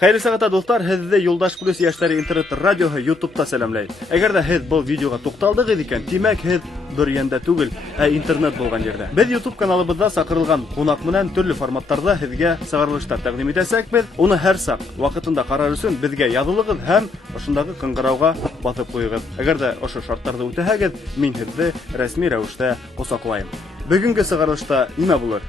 Xeyirli сағатта достар, һезде Юлдаш Плюс яшьләре интернет радиоһы YouTube'та сәламләй. Әгәр дә һез бу видеога тукталдыгыз икән, димәк һез бер яндә түгел, интернет булган җирдә. Без YouTube каналыбызда сакырылган кунак менән төрле форматтарда һезгә сыгырылыштар тәкъдим итәсәк, без уны һәр сак вакытында карар өчен безгә язылыгыз һәм ошындагы кыңгырауга басып куйыгыз. Әгәр дә ошо шартларда үтәһәгез, мин һезне рәсми рәвештә косаклайм. Бүгенге сыгырылышта нимә булыр?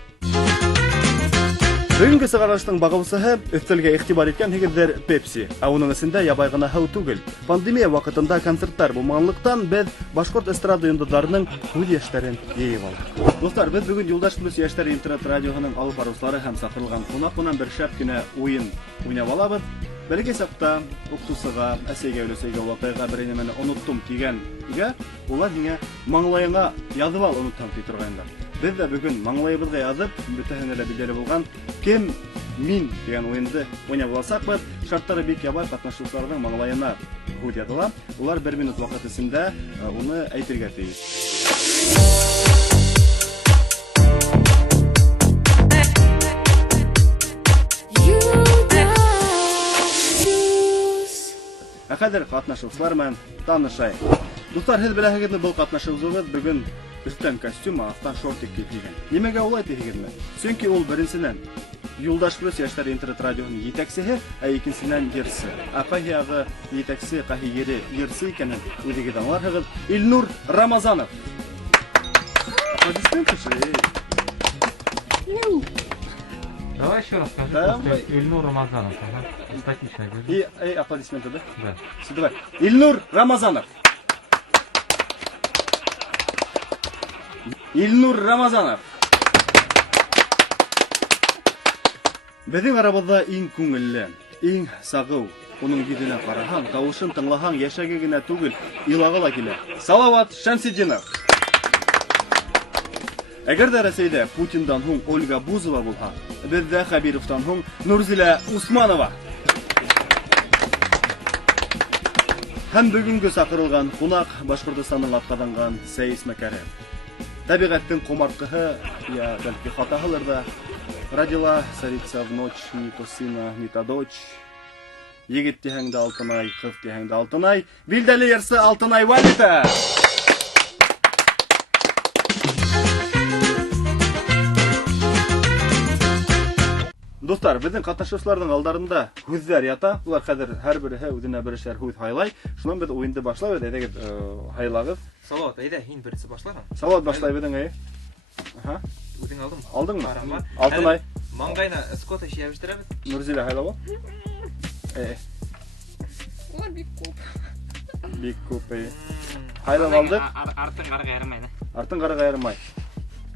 Бүгенге сыгырылыштың багыусыһы өстәлгә игътибар иткәнһегездер Pepsi, ә уның эсендә ябай гына һыу түгел. Пандемия вакытында концертлар булмаганлыктан без башкорт эстрада йолдызларының күз яшьләрен йыйып алдык. Достар, без бүген Юлдаш Плюс яшьләре интернет радиоһының алып баручылары һәм сакырылган кунак менән бер шәп кенә уен уйнап алабыз. Бәлки сакта укытучыга, әсәйгә өләсәйгә вакыйга бер нәмәне оныттым дигәнгә, улар миңа маңлаеңа язып ал оныттым ди торганда. Biz de bugün mаңлайыбызга язып, бүтәһенә дә билгеле булган кем мин дигән уенды уйнап алсак, шартлары бик ябай, катнашучыларның маңлаена һүд языла. Улар 1 минут вакыт эчендә уны әйтергә тиеш. Хәзер катнашучылар белән танышайык. Дуслар, һез беләһегезме, бу катнашучыбыз бүген üstten kostüm, alttan şortik giygan. Nimaga улай дигәнме? Чөнки ул беренчедән Юлдаш Плюс яшьләр интернет радионың җитәкчесе, ә икенчедән йөрсе. Кайягы җитәкчесе, кайгы йөрсе икәнен үзегез аңларһыз. Илнур Рамазанов. Аплодисменты. Давай еще раз скажи. Ильнур Рамазанов. Статично. И аплодисменты, да? Да. Давай. Илнур Рамазанов. Илнур Рамазанов. Безнең арабызда иң күңелле, иң сагыу, уның йөзенә караһаң, тавышын тыңлаһаң, яшәге генә түгел, илагы да килә. Салават Шәмсетдинов. Әгәр дә Рәсәйдә Путиндан һуң Ольга Бузова булһа, бездә Хәбировтан һуң Нурзилә Усманова. Һәм бүгенге сакырылган кунак Башкортстанның атказанган Сәис Мәкәрәм. Табигатьтең комарткыһы, я бәлки хатаһылыр да, родила царица в ночь, ни то сына, ни то дочь. Егет дигән дә Алтынай, кыз дигән дә Алтынай, билдәле ярсы Алтынай Валита. Достар, безнең катнашучыларның алдарында һүзләр ята. Улар хәзер һәрберсе үзенә берешәр һүз хайлай. Шуннан без уенды башлабыз, әйдәгез хайлагыз. Салават, әйдә, һин берсе башларһың. Салават башлай бедең, әй. Аха. Үзең алдыңмы? Алдыңмы? Алтынай. Маңгайна скотыш ябыштырабыз. Нурзилә хайлава. Улар бик күп. Бик күп. Хайлап алдык. Артын карага ярмайны. Артын карага ярмай.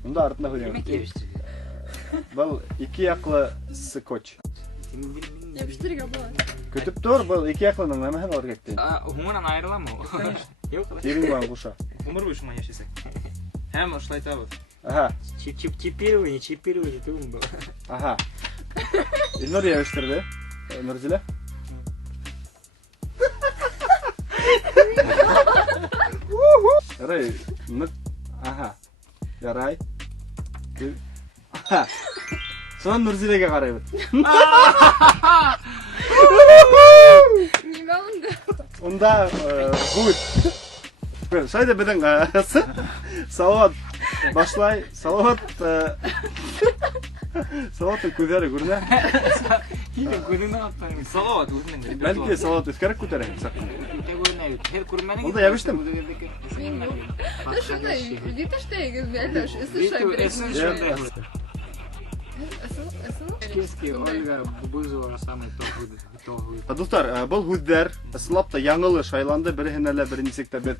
Монда артында һүз. Бұл ике яклы скотч. Ябыштырырга була. Көтүп тор, бұл ике яклының нәмәһен алырга кирәк. Хумыран айрыламы? Юк. Тирин бар буша. Хумыр бушма яшәсәк. Һәм ошылай табыз. Аха. Чипирование түгел бу. Аха. Илнур ябыштырды. Нурзилә. Ярай. Аха. Ярай. Аха. Сон Нурзиләгә карыйбыз. Нимә унда? Унда һүз. Шайда бедең Салават башлай. Салаваттың күзләре күренә. Һин күренә аттың. Салават үзенең. Бәлки Салават өскәрәк күтәрә. Унда ябыштым. Шундай, җитештәгез бәлки, слушай. Ольга Бузова самый топ. Достар, бұл һүзләр ислап та яңылы шайланды, береһенә лә бернисек тә без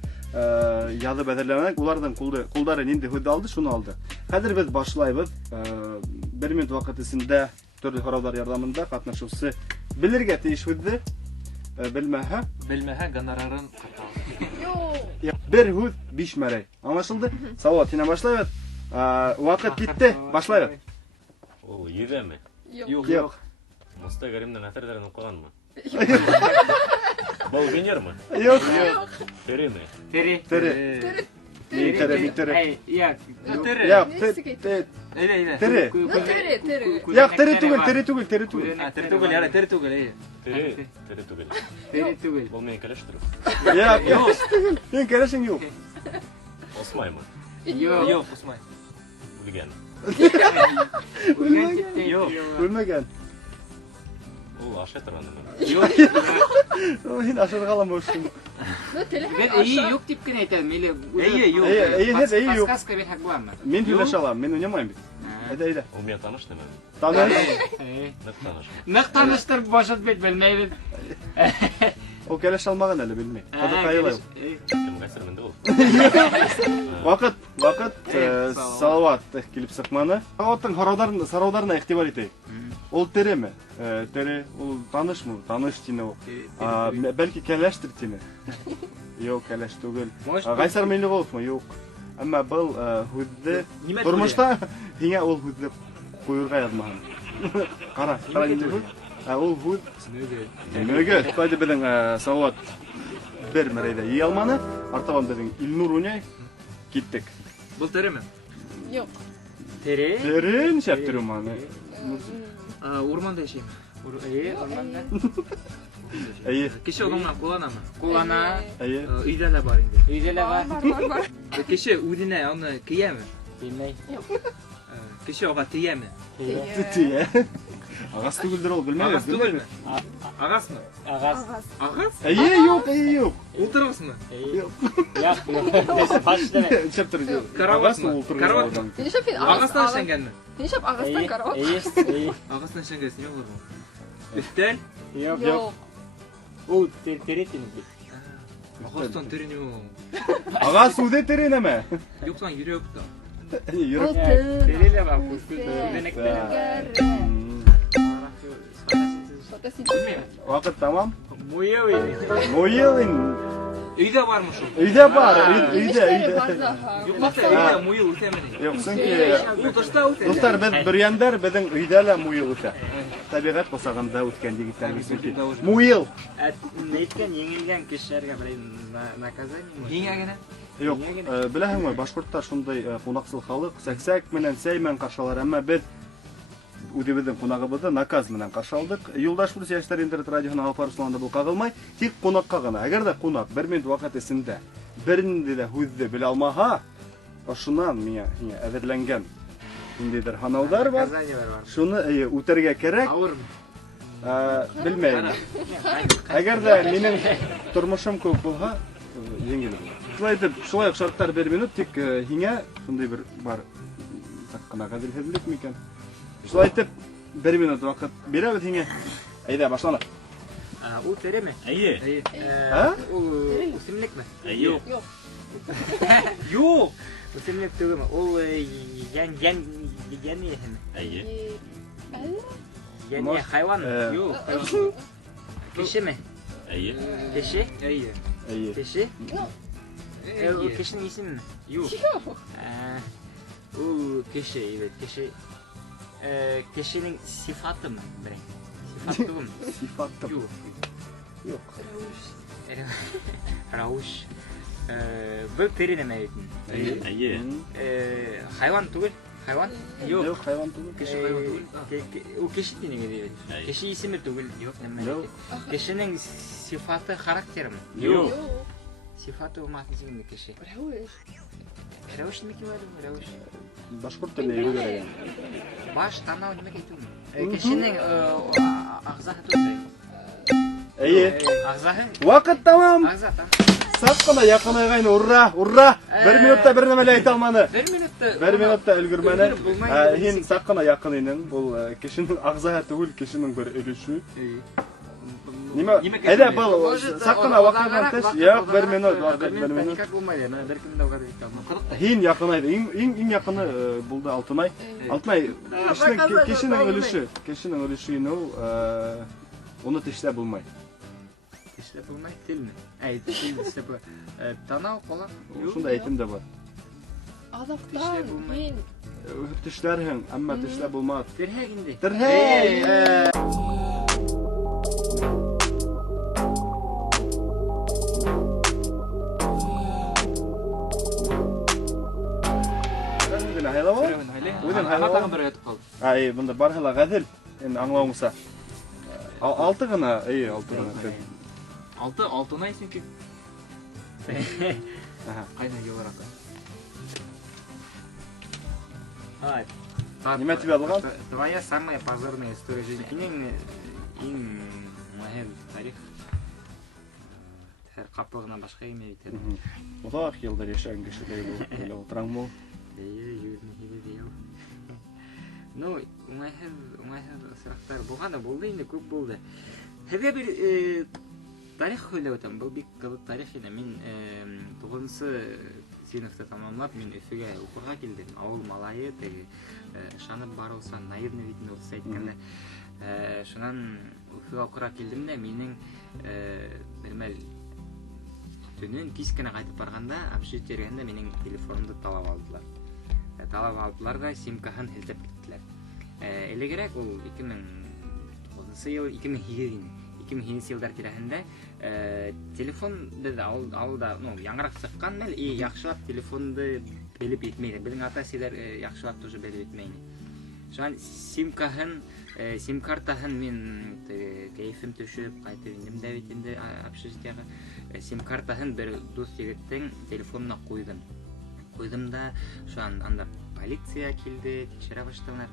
язып әзерләмәк. Уларның кулдары нинди һүз алды, шуны алды. Хәзер без башлайбыз. 1 минут вакыт эчендә төрле сораулар ярдәмендә катнашучы белергә тиеш һүзне. Белмәһә гонорарын ката. Бер һүз 5 мәрәй. Аңлашылды? Салават, син башлайбыз. Вакыт китте, башлайбыз. О, йөзәме? Юк. Моста Гаримның әсәрләрен укыганмы? Бұл Венермы? Юк. Тереме? Тере. Tere. Ya. Ya, Neyse, tere. Öyle. Tere. No, tere. Ya, tere tugul. Tere tugul ya, tere tugul iyi. Tere tugul. Tere tugul. Бұл мен кәлештіріп. Ya, sen keleşin yok. Осмай mı? Yok Osman. Білген. Yok. Ölmegen. Ол аша тұрғаны mı? Yok. Hin aşağı kalamıyorsun. No, telefon Ben iyi yok deyip gene aytadым. Мейлі İyi yok. İyi yok. Подсказка бер хак боламын. Men hüleş alam, men oynamayım biz. Hadi. Ол мен таныш неме? Tanış. Нық таныш. Нық таныштырып бошот бет білмейді. O keleş almagan hele bilmey. Tadı kayılayım. Кім қайсыр мінді ол? Vakit salavat kelip sıkmanı. Salavatın saraudarına ihtibar eteyim. Ol tere mi? Tere, ol tanış mı? Tanış tine o. Belki keleştir tine. Yok keleş tugul. Kaysar menli oluf mu? Yok. Ama bu hüdde durmuşta yine ol hüdde kuyurga yazmahan. Kara ince hüd. Ol hüd. Nögöt. Haydi bilin salavat bir mereyde iyi almanı. Artavan dedin İlnur Unyay. Gittik. Bu tere mi? Yok. Tere. Terin şeptirim hani. Ormanda yaşayayım. Орманда. İyi. Kişi olanlar kullanama. Кулана. İyi. Üydele var indi. Үйде эле бар. Var. Kişi udine onu kiye mi? Bilmей. Kişi oga tiye mi? Tütüye. Ağası tuguldur ol bilmem. Ağas tugul mu? Ağas mı? Агас. Ağas? İyi yok. Ultras mı? Як? Башта. Şeptir. Karavat mı? Karavat mı? Finish up in Ağastan şengen mi? Finish up ağastan karavat. Ağastan şengesi ne olur mu? Üstel? Yok. Ол теретин. Ağastan teri ne olur? Ağası ude terine mi? Yoksa yürü yok da. Yürü. Тереле бар. Vakit tamam. Муевый. Moyelin. Üyde varmış o. Üyde var. Üyde. Yok bak üyde muyu utemedi. Yok çünkü Ultras'ta utemedi. dostlar biz bir yandar bizim üydele moyel uta. Tabiat kosaganda utken digitler çünkü. Moyel. Неткен еңілген кешілерге бір наказание ма? Yenge gene. Yok. Bilahim mi? Başkurtlar şunday konaksıl halık. Seksak menen seymen karşılar ama biz Udebedin konağımızda nakaz menen karşı aldık. Yoldaş burası Yaşlar İnternet Radyo'nun Alpar Usman'da bu kağılmay. Tek konakka gana. Eğer de konak bir minut vakit esinde birinde de hüzde bile almaha aşınan mıya evetlengen indidir hanavlar var. Наказание бар. Şunu uterge kerek. Ауыр. Bilmeyim. Eğer de benim turmuşum köp bulha yengil olur. Şulay şartlar bir minut tek hine şunday bir var. Takkına kadar hedilik miken? Şulay etip bir minut vakit berabet hine. Ayda başlana. Ол тере ме? Әйе. Ол өсімлік ме? Әйе. Yok. Yok. Өсімлік түгі ме? Ол яни ме? Әйе. Яни хайван ме? Yok. Кеші ме? Әйе. Кеші? İyi. İyi. Кеші? Ол İyi. кешінің есімі ме? Yok. Ол кеші, evet кеші. Кешінің сифаты ме? Сифаты ме? Sifattım. Yok. Yok. Рауш. Бұл терене ме етін? Әйе. Хайван түгіл? Хайван? Yok hayvan tuğlu. Kişi hayvan değil. Ол кеші дейін дейді. Әйе. Кеші есімі түгіл? Жоқ. Yok. Кешінің сифаты характері ме? Yok. Yok. Сифаты болмайтын секілді кеші. Рауш. Рауш неме келеді? Рауш. Başkurt dili yürü gereken. Баш, танау неме кету ме? Кешінің ағзағы түгіл. İyi. Ағзағы? Vakit tamam. Ағза, там. Sakına yakın ayğayın urra. Bir minutta bir nemele ayta almanı. Bir minutta. Bir minutta ülgürmeni. Ülgürüp bulmayın. Hin sakına yakınının bu kişinin ağzaya tugul kişinin bir ölüşü. Nime? Yemek Hele yemeği. bu sakına vakitden teş. Yok bir minut vakit Bir bir minut. Никак болмайды. Бір күнде оған кетті. Hin yakınaydı. En yakını buldu Altınay. Altınay kişinin ölüşü yine onu teşle bulmay. Тішлеп болмайды, тіл ме? Тіл тішлеп танау қолақ. Şunda eğitim de var. Azaptan. bulmayın. Yin. Tişlerhin ama tişle bulmaz. Терхегінде. Terhey. Белем, Тагын бер ятып калды. Ай, бунда бархала гадел. Енді аңлауыңса. 6 гына, 6 гына. 6 найсың ки. Аха. Кайдан келер ата? Ай, Неме тебе алган? твоя самая позорная история жизни. Иң мөһим тарих. Һәр капылгына башка эме итә. Узак елдар яшәгән кешеләр бу. Белә утырам бу. Ну, уңайһыз сырактар булганда булды инде, күп булды. Һәзер бер тарих сөйләп үтәм. Бу бик кызык тарих иде. Мин 9-нчы сыйныфта тамамлап, мин Өфөгә укырга килдем. Авыл малайы, теге шанып барылса, наивный видно булса әйткәндә. Шуннан Өфөгә укырга килдем дә, минең бермәл төнен кич кенә кайтып барганда, общежитиегә минең телефонымды талап алдылар. Талап алдылар да симкаһын һелтәп киттеләр. Элегрәк ул 2009 ел, 2007 елдар тирәһендә телефон без алда, ну, яңгырак сыккан мәл, яхшылап телефонды белеп итмәйди. Безнең ата-әсәләр яхшылап тоже белеп итмәйди. Шуан симкаһын, сим-картаһын мин кайфым төшеп кайтып индем дә бит инде общежитиегә. Сим-картаһын бер дус егеттең телефонына куйдым. Куйдым да, шуан анда полиция килде, тикшерә башладылар.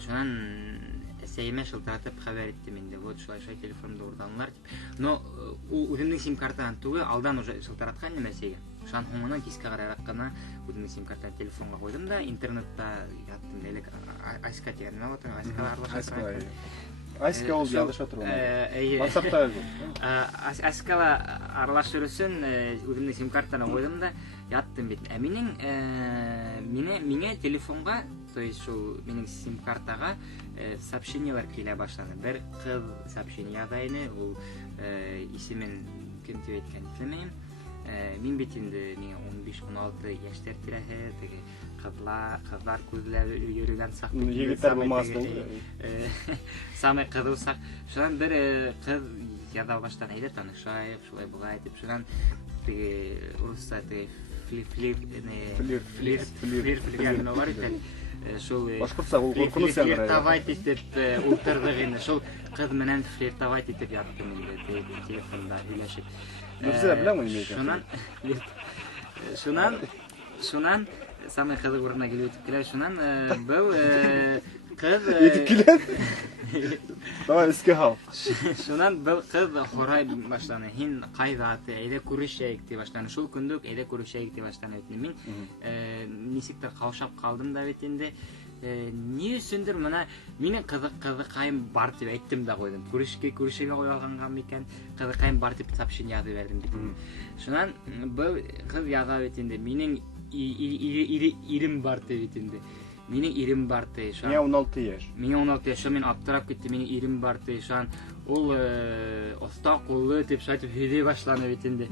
Шуннан әсәйемә шылтыратып хәбәр иттем инде. Вот шулай телефонымды урданлар дип. Но ул үземнең сим-картадан түгел, алдан уже шылтыраткан әсәйгә. Шуан һуңынан кискә карарак кына үземнең сим-картаны телефонга куйдым да, интернетта яттым да, элек Аська дигән нәү атың, Аська аралашасың. Аська ул ялгыша торган. Ватсапта. Аськала аралашыр өчен үземнең сим-картаны куйдым да, яттым бит. Миңа телефонга, то есть шул минең сим-картага сообщениелар килә башлады. Бер кыз сообщение язайны, ул исемен кем дип әйткән белмәйм. Мин бит инде миңа 15-16 яшьтәр тирәһе, теге кызлар күзләр йөргән сак. Егетләр булмас ул. Самый кызыл сак. Шуннан бер кыз яза баштан әйдә танышайык, шулай булай дип. Шуннан теге урысча теге флирт бар икән. Шул башкортса ул куркыныч яңгырый. Флиртовать итеп ултырдык инде. Шул кыз менән флиртовать итеп яттым инде телефонда һөйләшеп. Нәрсә беләм инде. Шуннан самый кызык урынына килеп килә. Шуннан бу кыз Итеп килә. Давай искә хал. Шуннан бу кыз хорай башланы. Һин кайда әйдә күрешәйек дип башланы. Шул көндүк әйдә күрешәйек дип башланы. Мин нисектер каушап калдым да бит инде. Ни өчендер менә минең кызыкайым бар дип әйттем дә куйдым. Күрешергә куйганга микән кызыкайым бар дип сообщение язып бердем бит. Шуннан бу кыз яза бит инде. Минең ирем бар дип инде. Минең ирем бар ди. Миңа 16 яшь. Миңа 16 яшь. Мин аптырап киттем. Минең ирем бар ди. Шуннан ул оста куллы дип шайтып һөйди башланы бит инде.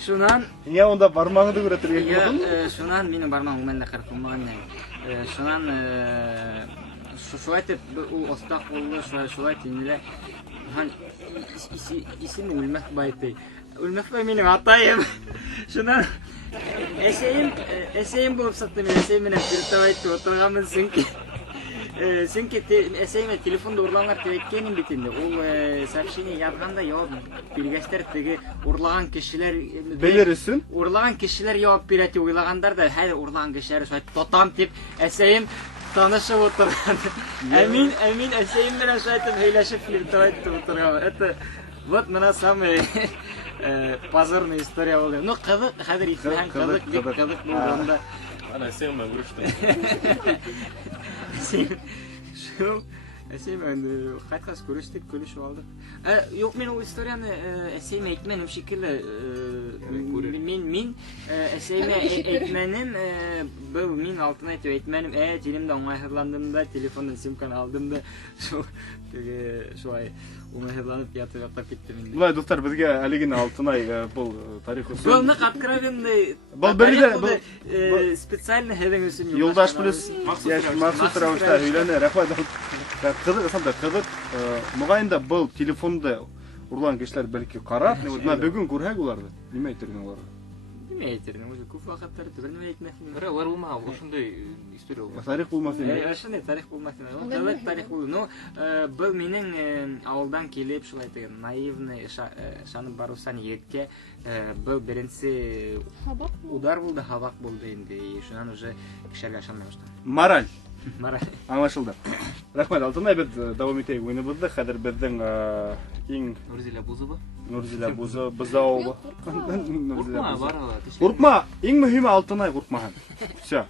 Шуннан Миңа онда бармагыңды күрәтергә булдың? Шуннан минең бармагым менә кыркылмаган. Шуннан шулай дип ул оста куллы шулай тинелә. Хан исеме үлмәк байты. Үлмәк бай минең атайым. Шуннан әсәйем булып сатты. Мен әсәйем менән флиртовать итеп утырганмын сөнки әсәйемә телефонда урланлар дип әйткәнем бит инде. Ул сообщение язганда явап биргәчләр теге урлаган кешеләр Белер өчен. Урлаган кешеләр явап бирә дип уйлагандар да, хәзер урлаган кешеләр шулай тотам дип әсәйем танышып утырган. Әмин әсәйем белән шулай итеп һөйләшеп флиртовать итеп утырган. Это вот менә самый позорная история булды. Ну, кызык, хәзер исән кызык булганда. Ана сен мен күрештем. Шул әсәйем кайткас күрештек, көлешеп алдык. Юк, мен ул историяны әсәйемә әйтмәнем шикелле. Мин әсәйемә әйтмәнем, бу мин алтын әйтеп әйтмәнем. Телемдә уңайһызландым да, телефондан симканы алдым да. Шул шулай уңайһызланып ятып киттем инде. Булай достар, безгә әлегенә Алтынай бул тарих өчен. Бу нык откровенный. Бу бердә специально һәдәң өчен Юлдаш плюс махсус рәвештә һөйләнә. Рәхмәт. Кызык, санда кызык. Мугаенда бул телефонда урлан кешеләр бәлки карап, менә бүген күрһәк уларны. Нимә әйтергән уларга? Неме әйтерін, өзі көп вақыттары түбір неме әйтмәсін. Бирок алар булмаган, ошондой история болмас. Тарих булмасын. Ошондой тарих болмасын. Ошондой тарих болду. Но был менин ауылдан келип, шулай деген наивный ышанып барусан егетке был биринчи Хабак. удар болду, хабак болду энди. И шунан уже кишерге ышанмай баштады. Мораль. Мара. Аңлашылды. Рахмет, Алтынай, без дәвам итәйек уйныбызды. Хәзер безнең иң Нурзилә Бузова. Нурзилә Бузова. Куркма, барыла. Куркма, иң мөһиме Алтынай куркмаһын. Всё.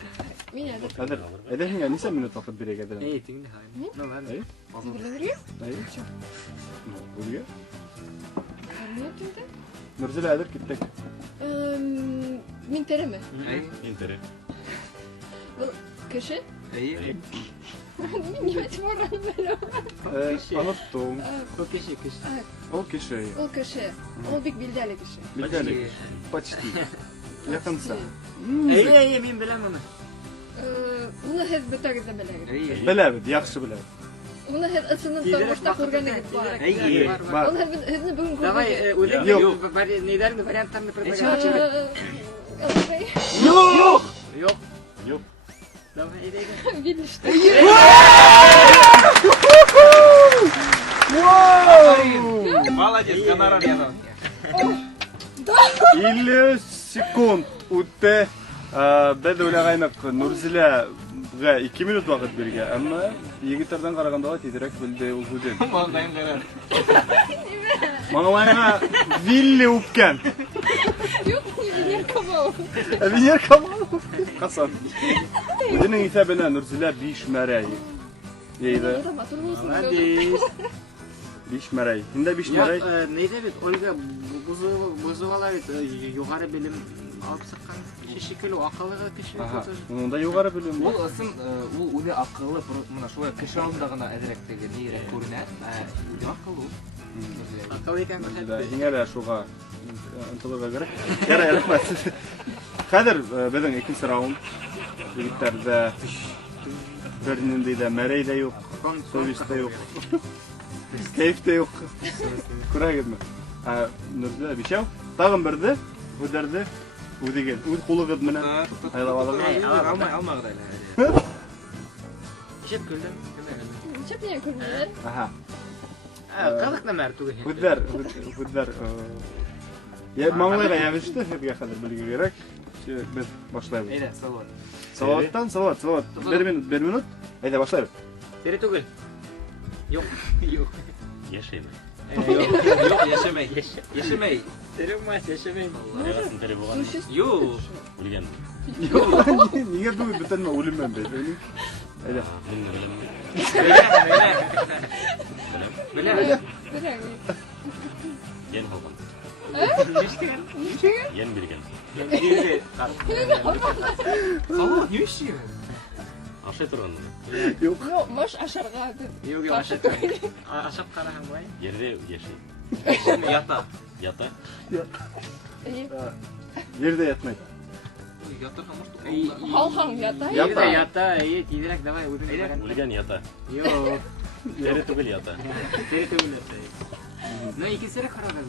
Мин әдер. Хәзер әдәһеңә нисә минут вакыт бирәк әдәһең? Эй, тиңде хай. Ну ладно. Эй, Билдирге? эй. Бүргә. Кемне тинде? Нурзилә әдер киттек. Мин тереме? Интерес. Бу кеше? Эй. Мин ятмарам белем. Оныттым. Көп кеше. Ол кеше. Ул кеше. Ул бик билдәле кеше. Билгеле. Почти. Якынса. Эй, мин беләм моны. Уны һез бөтәгез дә беләгез. Эй. Беләбез, яхшы беләбез. Уны һез ысынын тормышта күргәнегез бар. Эй. Бар. Уны һезне бүгін Давай, күргәнегез. үзең неләрне вариантларны предлагать. Юк! Yok. Юк. Давай, иди. Билиште. Молодец, гонорар язал. 50 секунд үтте. Без уйлагайнык Нурзиләгә 2 минут вакыт биргән, әмма егетләрдән караганда тизрәк билде ул бүген. Маңдайын карар. Маңлайга Вилли үпкән. Юк, мин камау. Винер Камалов. Касан. Үзенең исәбенә Нурзилә 5 мәрәй. Йейде. Матур булсын. Молодец. 5 мәрәй. Инде 5 Yok, мәрәй. neydi bit? Olga Buzovalar bit yukarı bilim alıp sıkkan kişi şekilli akıllı kişi. Аха. Уның да югары белем бар. Ул ысын, ул үзе акыллы, мына шулай кеше алдында гына әзрәк теге нирәк күренә. Үзе акыллы. Akıllı iken Иң әле шуга ынтылырга кирәк. Ярый, рәхмәт. Хәзер безнең икенче раунд. Егетләрдә бернинди дә мәрәй дә юк, совесть дә юк. Кайф дә юк. Күрәгезме? Нурзилә бишәү. Тагын берде, үдәрде. Үдеген. Үз кулыгыз менән айлап алырга. Алмагыдай әле. İşit güldüm. Чеп не күрмәдер. Аха. Kazık ne mer tuğu. Үдәр. Я маңлайга ябышты, һәргә хәзер белергә кирәк. Без башлайбыз. Әйдә, салават. Салаваттан, салават. 1 минут. Әйдә башлайбыз. Teri tuğu. Yok. Yok. Яшәйме? Юк, яшәмәй. Яшәмәй. Teri mi yaşamayın? Аясын тере булган. Юк. Үлгән. Нигә бу бөтенме үлеммен бит. Әйдә. Мин беләм. Беләм. Берәр. Ян калган. Niştigen? Ян биргән. Yedi. Салават, ни эшләй? Ашай торган. Юк. Юк, маш ашарга. Yok yok aşağı. Aşağı karahan vay. Ярдә яшәй. Ята. Ята. Yerdə yatmaydı. Ятырга может. Халхан ята. Ята. Yata. İyi tidirek davay. Үлгән ята. Yok. Тере түгел ята. Teri tuğu. No ikisi de karadan.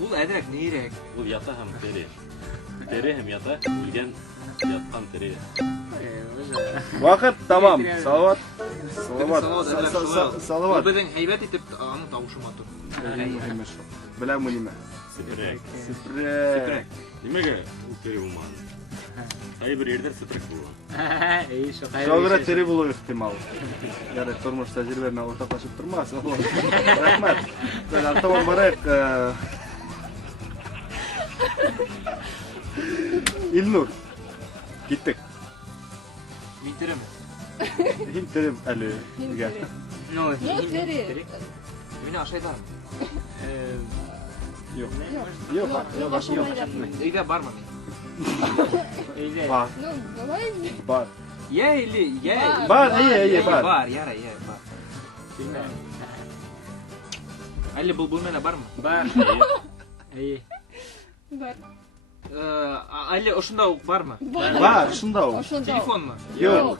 Ул әдрәк нирәк? Ул ята һәм тере. Тере һәм ята. Үлгән яткан тере. Вакыт тамам. Салават. Ул Салават. безнең һәйбәт итеп аның тавышы матур. Беләм нимә? Сепрәк. Сепрәк. Нимәгә ул тере булмаган? Кайбер ердә сепрәк булган. İyi şu Шагыра тере булу ихтимал. Ярый, тормыш тәҗрибәсенә уртаклашып тормас. Рәхмәт. Без тамам барайык. Илнур. Киттек. Мин тереме? Һин терем әле. Нигә? No, Ну, тери. Мин ашайдан. Юк. Юк, Юк. ашамайда. Өйдә бармы мин? İyi. Бар. Ну, давай. Бар. Я или я? Бар, бар. Бар, ярый, бар. Әле бул бүлмәдә бармы? Бар. İyi. Бар. Әле ошонда ук бармы? Бар, шунда ул. Ошонда. Телефонмы? Юк.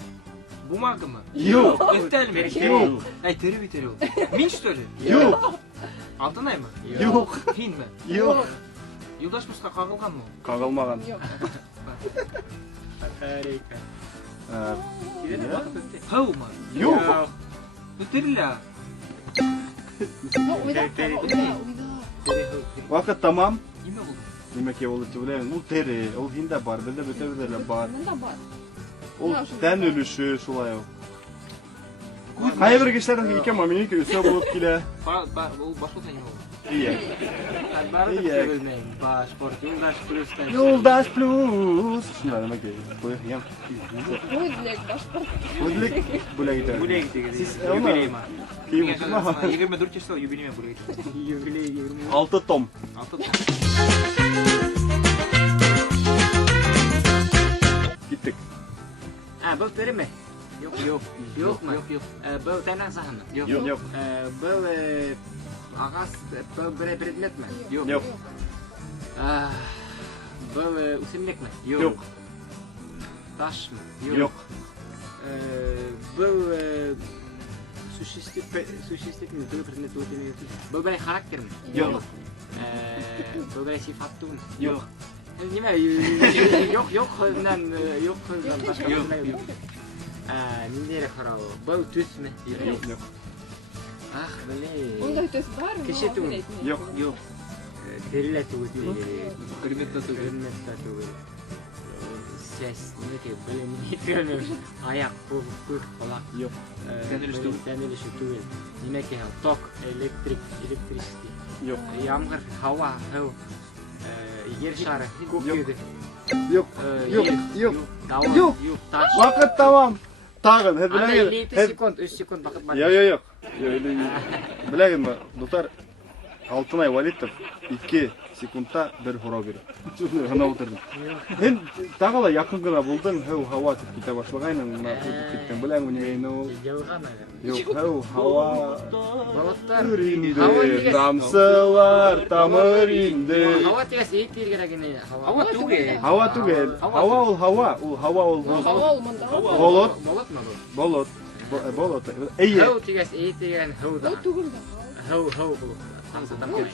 Бумагамы? Юк. Өстәлме? Юк. Әй, тере бит тере ул. Мин что ли? Юк. Алтынаймы? Юк. Һинме? Юк. Юлдаш Муска кагылганмы? Кагылмаган. Yok. Харика. Кирәк вакыт үтте. Хаума. Юк. Үтерилә. No, uyda. Вакыт тамам. Ниме булды? Нимәкә ул тибелән? Ул тере, ул һиндә бар, бездә бөтәбездә бар. Bunda бар. Ул тән өлеше шулай ул. Кайбер кешеләрнең икән маминеке үсә булып килә. Ул башкортча ниме булды? Ия. Бары Ия. белмәйм. Башкорт Юлдаш плюстан. Юлдаш плюс. Шунда нимәкә? Куйган. Бүлек, башкорт. Бүлек бүләк итә. Бүләк дигән. Сез Юбилейма. Ким? 24 числа юбилейме бүләк итте. Юбилей 20. 6 том. Киттек. Был тереме? Юк. Юкмы? Юк. Был тәнәк сахымы? Юк. Был ағас, был бір предметме? Юк. Был үсемлекме? Юк. Ташмы? Юк. Был существительный түгел предмет өтемей. Был бәле характерме? Юк. Был бәле сифаттугы? Юк. Неме? Юк хөлінен башқа Юк. Ниндері қарауы? Был түсме? Юк. Ах, бәле. Ондай төс бар. Кеше түгел. Юк. Терілі түгел. Предметта түгел. Предметта түгел. Сәс, неке, бәле не түгел. Аяқ, көк, қолақ. Юк. Тәнеліші түгел. Немеке, ток, электрический. Юк. Ямғыр, хауа, хау. Yer шары, көк Юк. еді. Юк. Юк. Дауа, Юк. таш. Вакыт тамам. Тагын, һез Ана беләгез. 50 секунд, 3 секунд вақыт бар. Юк. Беләгезме, дуслар, Алтынай Валитов 2 секундта бер һорау бирә. Гына утырдым. Һин тагыла якын гына булдың, һәу һава тип китә башлагайның, мына киттең. Беләңме ни ул? Ялған агар. Юк, һәу һава. Балаттар. Инде, Һава дигәс- тамсылар тамыр инде. Һава тигәс әйтер кирәгене. Һава түгел. Һава түгел. Һава ул һава, ул һава ул Hava olmadı. болот, Болотмы бұл? болот, болот. Әйе. Һау тигәс әйтер кирәген һау да. O tugul da. Һау бұл. Тамсы там кирәк.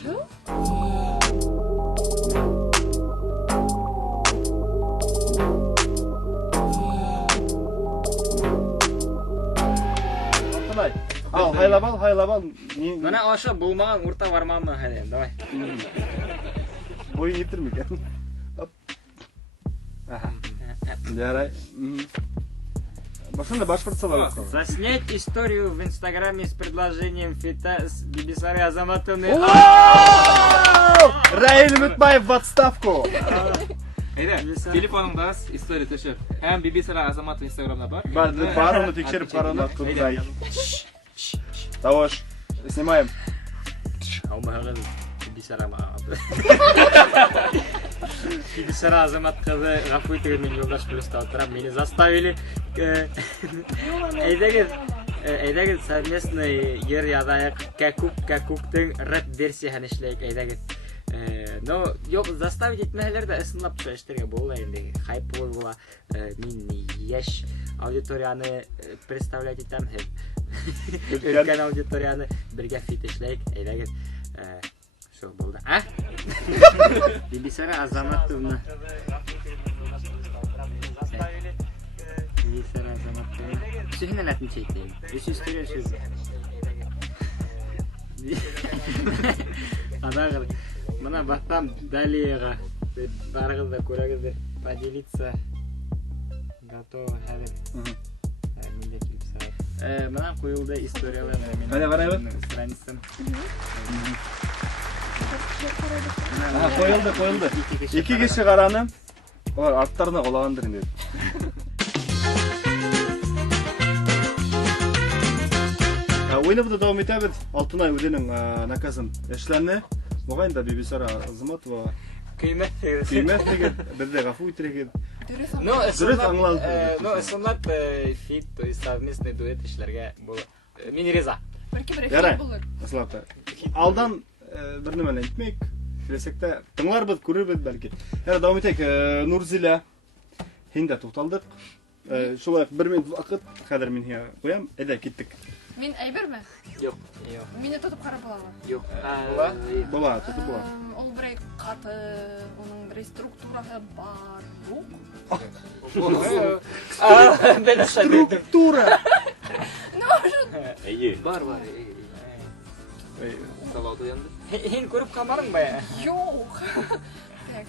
Алтынай. Ал, хайлап. Менә ашы булмаган урта бармамы хәле. Давай. Бой етермикән. Аха. Ярай. Башында башкортсалар. Заснять историю в Инстаграме с предложением фита с Бибисарой Азаматовной. Раил Мутбаев в отставку. Әйдә, телефоныңда история төшер. Һәм BBC-ра Азамат Инстаграмда бар. Бар, оны тикшереп карана. Тавыш. Снимаем. Алмагыз Бибисара Бибисара Азамат кызы гафу итегез, мен Юлдаш плюста отырам. Мени заставили әйдәгез совместный ер ядайык Кәкүктің рэп версиясын эшләйек әйдәгез. Но yok заставить etмәһәләр дә ысынлап төшә эшләргә була инде. Хайп була. Мин яшь аудиторияны представлять итәм һәм өлкән аудиторияны бергә фит эшләйек әйдәгез. Шо булды. Бибисара Азаматовна. Бибисара Азаматовна. Сүйнән әтмичә итәм. Эш история сөз. Адагыр. Мына баттам Далиега. Барыгыз да күрәгез, поделиться. Готово хәзер. Миндә килеп сәгать. Мына куелды историялар менә. Әйдә, барабыз. Страницам. Коелды. 2 кеше караны. Алар арттарына колагандыр инде. Уйнабызда дәвам итәбез. Алтынай үзенең наказын эшләрне. Бугай да Бибисара Азаматова Кыйммәт. кыйммәтлеген, бездә гафу итәргә. Ысынлап фит, то есть совместный дуэт эшләргә булды. Мин риза. Belki bir Ярай. efekt bulur. Аслапта. Алдан бер нәмәне әйтмәйек. Киләсәктә тыңларбыз, күрербез бәлки. Ярай, дәвам итәйек. Нурзилә, һин дә тукталдык. Шулай 1 минут вакыт, хәзер мин һия куям. Әйдә, киттек. Мен әйберме? Yok. Yok. Мені тотып қарап алама. Yok. Була, туды була. Ол бірей қаты, оның бірей структураһы бар. Юк. Ben Структура! Әйе. Var. Ey, Salatu yandı. Hin көріп қалмадың ба? Юк. Так.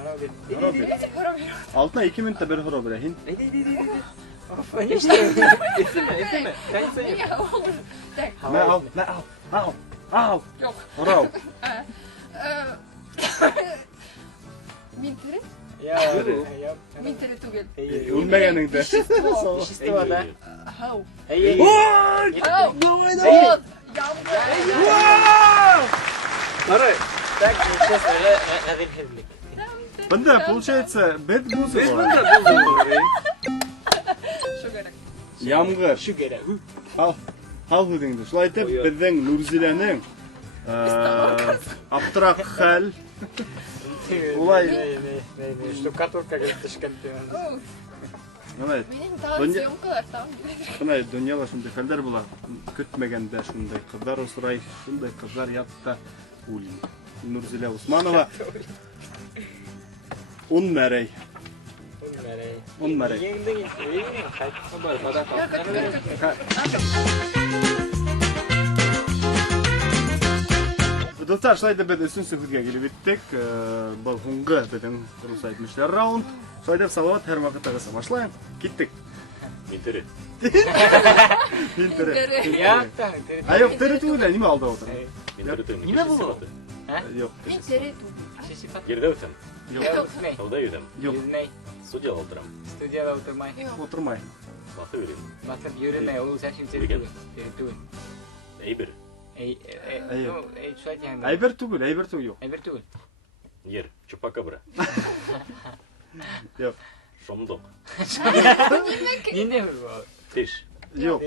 Ана бер. Харап бер. Несі қарап беру? Алтына 2 минутта бер харап бер, хин. Etme. Ben seni. Мені ол. Так. Ал. Yok. Харап. Мен тірі? Ya. Мен тірі түгел. Үлмәгәнеңдә. Шестова да. Хау. Ey. Хау. Давай. Ямғыр. Sarı. Так, сейчас разрешили. Бында получается бет бузы Biz бар. bunda bulduk. Şu керек. Ямгыр. Şu керек. Хал һүдеңде. Шулай итеп безнең Нурзиләнең аптырак хәл. Улай. Штукатурка келіп түшкен. Менә Менің тағы Дөнья- съемкалар тағы келеді. Менә дөньяда шундый хәлләр була. Көтмәгәндә шундый кызлар осрай, шундый кызлар ятта ули. Нурзилә Усманова. Мәрәй. Мәрәй. Еңдің қайт. Var. Badak Достар, шулай да без өсөнсө һүзгә килеп иттек. Бу һуңгы безнең рус әйтмешләр раунд. Шулай да Салават һәр вакытта башлаем. Киттек. Мин тере. Мин тере. Яқтан. А юк, тере түгел, нимә алда утыр? Мин тере тем. Нимә булу? Юк. Мен тірі түгел. Ердә үтәм. Юк. Yüzmeyi. Тауда йөдәм. Юк. Yüzmeyi. Судьяла утырам. Студияда отырмай. Отырмай. Баты берем. Батып йөрөмәй, ул сәшим тери Үлгән. түгел. Тери түгел. Әйбер. Шулай дигәндә. Әйбер түгел, юк. Әйбер түгел. Ер. Чупакабра. Юк. Шомдок. Нинде бу? Теш. Юк.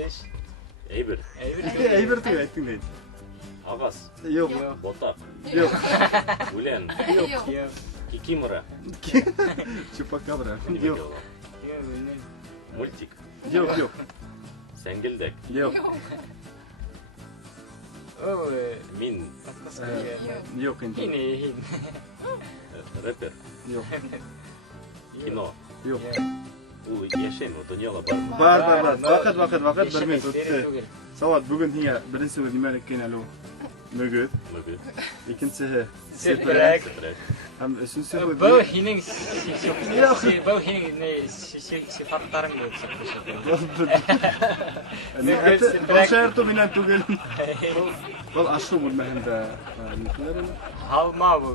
Әйбер. Әйбер түгел, әйттең дә. Агас. Юк. Ботак. Юк. Үлән. Yok. Yok. Кикимора. Чупакабра. Нимә Юк. ул? Мультик. Юк. Сәңгелдәк. Юк. Ул Мин Юк инде. Yine hin. рэпер. Юк. Кино. Юк. Ул яшәйме? Дөньяла бармы? Бар. Вакыт. Бер минут Тери үтте. түгел. Салават, бүген һиңа беренче нимә әйткән әле ул? Мөгез. Мөгез. Икенчеһе Сепрәк. Сепрәк. һәм өченче Бұл һинең бұл һинең сифаттарың булса. Бу шәһәрту менән түгел. Был ашу бүлмәһендә никеләрен. Халма бу.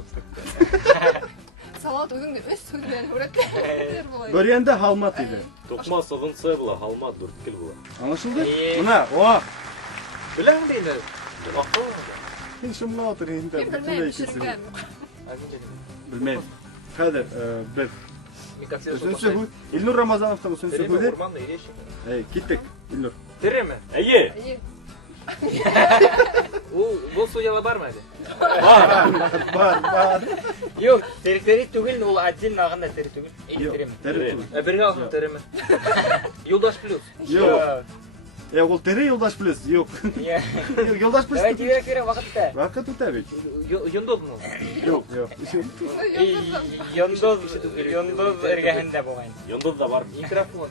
Салат өзіңді өз сөзбен өретті. Бөрьәндә халмат иде. Токма сыгынса була, халма дүрткел була. Аңлашылды? Мына, о, Bilen değil mi? Akıl mı? һин шумга отыр инде. Мен білмеймін, шіргем. Белмәйм. Хәзер без Mikatsiyası өченче һүз Илнур Рамазановтан өченче Terimi һүзе. ormanla iyileşim. Киттек, Илнур. Terimi. Әйе. Bu suya var mıydı? Бар. Yok, teri түгел, ул отдельно алганда тери түгел. Терем. Тере түгел. Birini alsın terimi. Yoldaş Plus. Юк. Ул тере Юлдаш плюс. Юк. Юлдаш плюс. Давай тиберек вакытта. Вакыт үтә бит. Yondoz mu? Юк. Йондоз эргәһендә булган. Йондоз да бар. Mikrofon.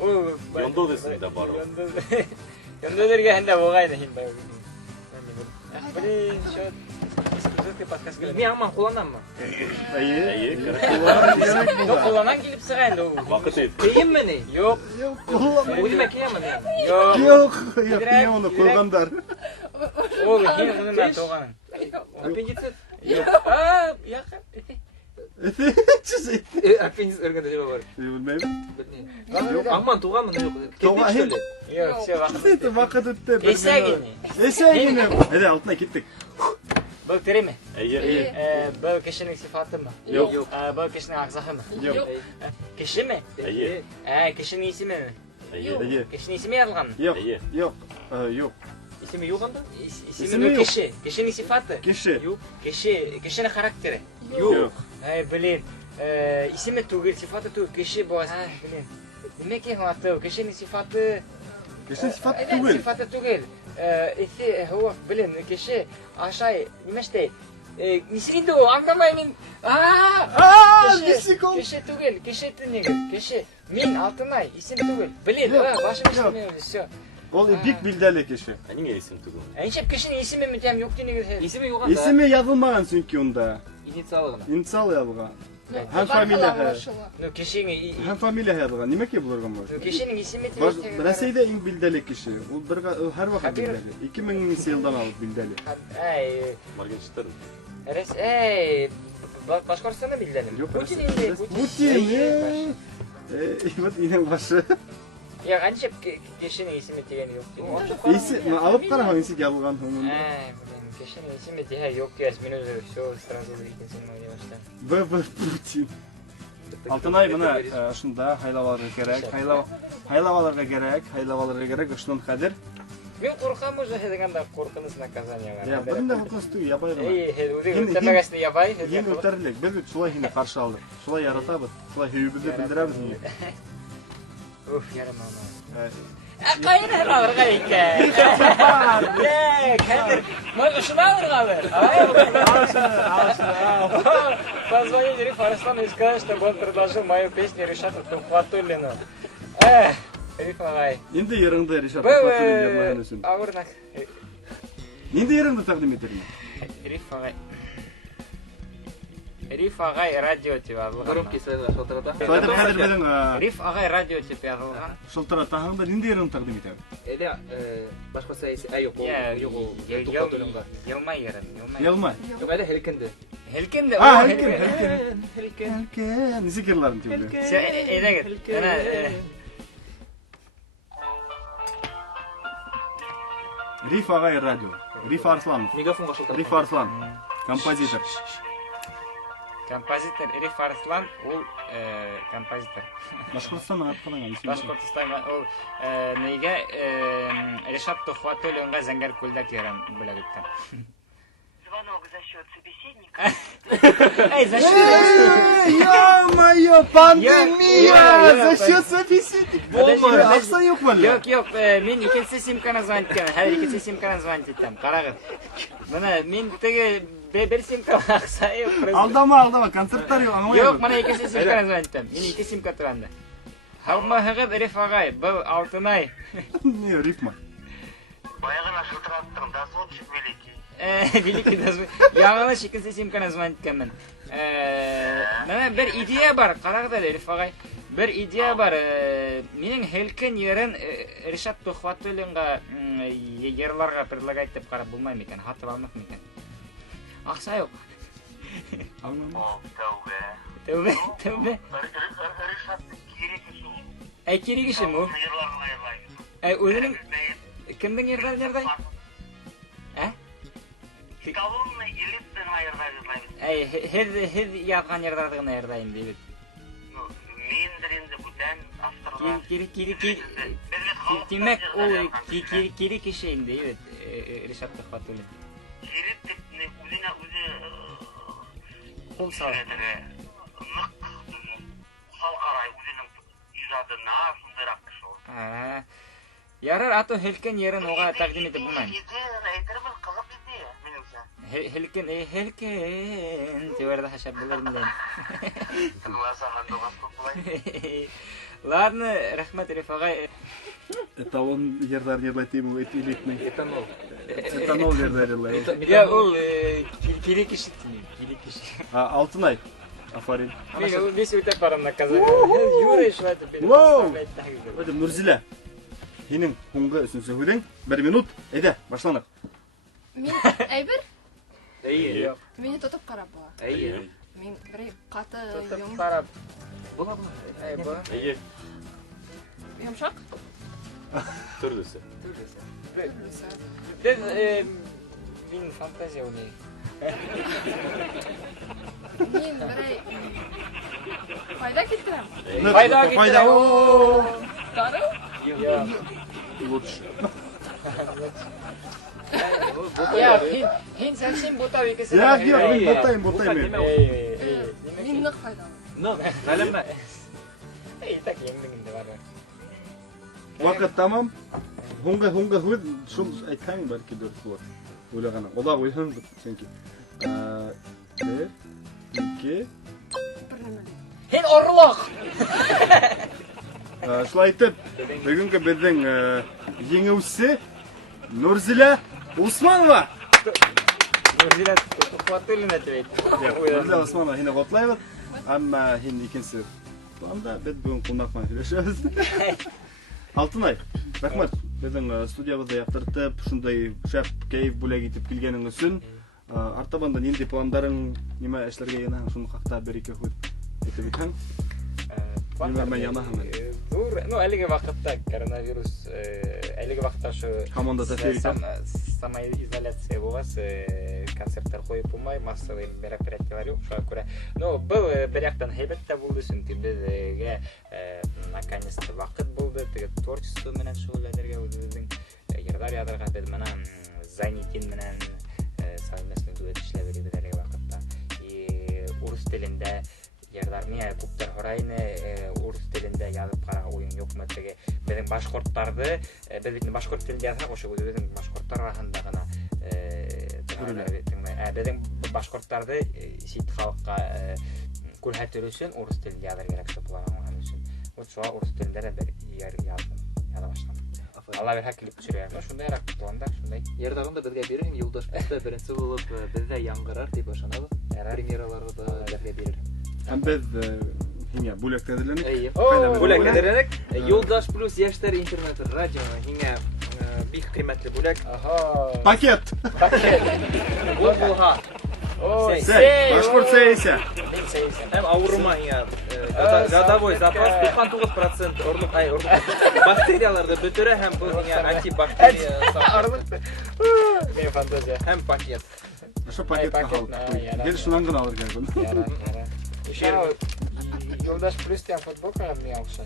Yok. Йондоз исендә бар. Йондоз эргәһендә булган һин бай. Блин, şо искусственный подкаст. Bilmeyi aman kullanan mı? Әйе. Кирәк. Yok kullanan килеп сыга инде ул. Вакыт ит. Kıyım mı ne? Yok, Bu demek kıyım mı ne? yok. Юк. Юк, аны куйгандар. Ул һин уны мен туган. Аппендицит. А, якын. Аппендицит örgünde cevap var. Белмәйм. Yok. Aman tuğan mı ne yok? Tuğan, Kendi söyle. Yok, все вакыт. Вакыт үтте. Эсәгене. Эсәгене. Әйдә, алтына киттек. Был тереме? Әйе. Был кешенең сифатымы? Юк. Был кешенең агзаһымы? Юк. Кешеме? Әйе. Кешенең исеме? Әйе. Әйе. Кешенең исеме язылганмы? Юк. Әйе. Юк. Юк. İsmi yok anda? Исеме юк. кеше. Кешенең сифаты? Кеше. Yok. Кешенең характеры? Юк. Блин. Исеме түгел, сифаты түгел, кеше буласы. Блин. Демәк ки аты, кешенең сифаты Кеше сифат Aynen, түгел. sıfatı tugel. Esi hava bilin kişi aşağı nimeşte. Nisinde o anlamayın. Нисик ол? Kişi tugel, kişi tünegel, kişi min altınay isim tugel. Bilin, başım istemiyor все. Ол бик билдәле кеше. Әнеңе исем түгел. Enşep kişinin ismi mi tem yok dinegel. Исеме юганда. Исеме язылмаган чөнки унда. Инициалы гына. Инициал язылган. Ну, Һәм фамилия һәм. No kişinin Һәм фамилия язылган. Нимәкә булырган бу? no kişinin ismi tem. Рәсәйдә иң билдәле кеше. Ул һәр вакыт Хәбир. билдәле. 2000 елдан алып билдәле. Ay, Моргенштерн. res Башкортстанда билденим. Yok, Putin Путин. indi. Путин. Вот иң башы. Ya anşep kişinin ismi diyeni yok. Исе, алып караган исе язылган һәм. Kişinin ismi diye yok ya. Min özür все сразу ikisini oynayıştan. ББ Путин. Алтынай мына шунда хайлаваларга кирәк, хайлаваларга кирәк, шуннан хәзер. Мен куркам уже дегенде коркунуч наказание бар. Я бирендә хукусту ябай гына. Эй, тәмәгәсне ябай. Ен үтәрлек. Без бит шулай һине каршы алдык. Шулай яратабыз. Шулай һөйбезне белдерәбез нине. Уф, ярамам. Кайын алырга икән. Кәдер, мой шуна алырга. Позвонили Рифарслану и сказали, чтобы он предложил мою песню Ришата Тухватуллина. Риф агай. Инде йырыңды Ришат Тухватуллин язмаган өчен. Авырнак. Инде йырыңды тәкъдим итермен. Риф агай. Риф агай радио дип язылган. Коробки сайга шалтырата. Шулай хәзер безнең Риф агай радио дип язылган. шылтыратаһың да инде йырыңды тәкъдим итәбез. Эле башкача юк. Юк. Елмай ярым, елмай. Ялма. Юк, әле һелкенде. Helkende. Helken. Нисек йырларын тиүле. Эдегет. Ana Риф агай радио. Риф Арсланов. Мегафонга шалтырата. Риф Арслан. Композитор. композитор Риф Арслан, ул композитор. Башкортстан аткадан Башкортстан ул нигә Ришат Тухватуллинга зәңгәр күлдәк ярам бүләк иткән. Звонок за счет собеседника. Эй, за счет. Ё-моё, пандемия! За счет собеседника. Акса юк беле. Yok, мен икенче симканы звонить иткән. Хәзер икенче симканы звонить иттем. Карагыз. Менә мин теге бер симка акса юк. Алдама, концерттар юк, аңлый. Yok, менә икенче симканы звонить иттем. Мин ике симка тора анда. Һәммәгез Риф агай, бу Алтынай. Не, рифма. Баягына шылтыраттың, дозвончик великий. Великий даже. Яңаны икенче симканы звонить иткәнмен. Менә бер идея бар. Карагыз әле Риф агай. Бер идея бар. Минең һелкен ерен Ришат Тухватуллинга йырларга предлагать дип карап булмай микән? Хатып алмак микән? Акса юк. О, тәүбә. Тәүбә. Ришаттың керек өчен Кирәк ише бу. йырларына йырлай. Үзенең кемнең йырлар? Колонны элиттен йырлай. Һез язган йырларда гына йырлайм дип. Мендер инде бүтән авторлар. Димәк, ул кирәк ише инде, Ришат Тухватуллин. Керек дип үзенә үзе Кул сал. нык халыкара үзенең иҗатына шундыйрак кеше ул. Ярар, ато һелкен ерен уга тәкъдим итеп булмый. Идея әйтермен кызык идея минемчә. Һелкен тивердә хәшәп булыр инде. Тыңласаң андыган күп булай. Ладно, рәхмәт Риф агай. Эталон йырларын йырлай тием, элитный. Этанол. Этанол йырлары йырлай. Я ул кирәк ише. Алтынай. Афарин. Мен весь үтә барам наказание. Юра шулай дип. Воу! Hadi Нурзилә. Һинең һуңгы өченче һүзең 1 минут. Әйдә, башланык. Мин әйбер, Әйе. мине тотып карап була. Әйе. Мин бер каты Тотып карап. Була. Әйе, йомшак. төрлесе. Без мин фантазия уйный. Мин бер файда китерәм. Файда китерәм. Тары? Я. Лучше. Я, һин совсем бутав икесе. Я, мин ботайм. Мин нык файда. Ну, галәмә. Так еңдең инде бар. Вакыт тамам. Һуңғы һүҙ шул әйтһәң бәлки дөрес булыр. Уйлағаны. Ола уйһын сөнки. 1 2 Бер нәмә. Һин орлык. Шулай итеп, бүгенге безнең еңеүсе Нурзилә Усманова. Нурзилә Фатуллина дип. Нурзилә Усманова һине котлайбыз. Әмма һин икенче планда без бүген кунакка һөйләшәбез. Алтынай, рәхмәт. Безнең студиябызда яктыртып, шундай шәп кайф бүләк итеп килгәнең өчен. Артабанда нинди пландарың, нимә эшләргә янәһең, шуны хакта бер-ике һүз әйтеп итһәң. Зур, ну әлеге вакытта коронавирус, әлеге вакытта шу Команда тәфсир самоизоляция булгас, концертлар коюп булмай, массовый мероприятиялар юк, шуңа күрә. Ну, был бер яктан һәйбәт тә булды, чөнки безгә наконец-то вакыт булды, теге творчество менән шөгыльләнергә, үзебезнең йырлар язарга, без менә Занитин менән совместно дуэт эшләп йөрибез әлеге вакытта. И урыс телендә Yerler niye kuptar horayını Urus dilinde yazıp kara oyun yok mu tege bizim başkortlardı bizim başkort dilinde yazsak oşu bizim başkortlar arasında gana bizim başkortlardı sit halka kulhat ölüsün Urus dilinde yazar gerek şapılar ama için o şu Urus dilinde de bir yer yazdım ya da başladım Allah bir haklik sürüyor şunda yarak tutulanlar şunday Yerdağında bizge berir, yoldaş bizde birinci bulup bizde yangırar deyip aşanabız. Premieraları da bizge berir. Hem biz hinge бүләк әзерләнек. Бүләк әзерләнек. Yoldaş Plus Яшьтәр интернет радио hinge бик кыйммәтле бүләк. Пакет. Бул булга. Сәй, башкорт сәясе. Hem avurma ya. Годовой запас 99% орлык bakteriyalarda bötürə hem bu antibakteriya benim fantezya hem paket. Aşağı paket kahalık. Gel şundan gına alır gel bunu. Yoldaş Christian futbolka mı yoksa?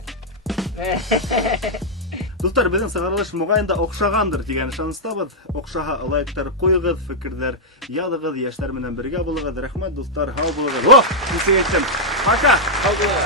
Dostlar, bizning сыгарылыш мугайында охшагандыр дигән шанстабыз. Охшага лайктар куйыгыз, фикерләр языгыз, яшьләр менән бергә булыгыз. Рәхмәт, достар, һау булыгыз. О, нисек әйттем. Пока. Һау булыгыз.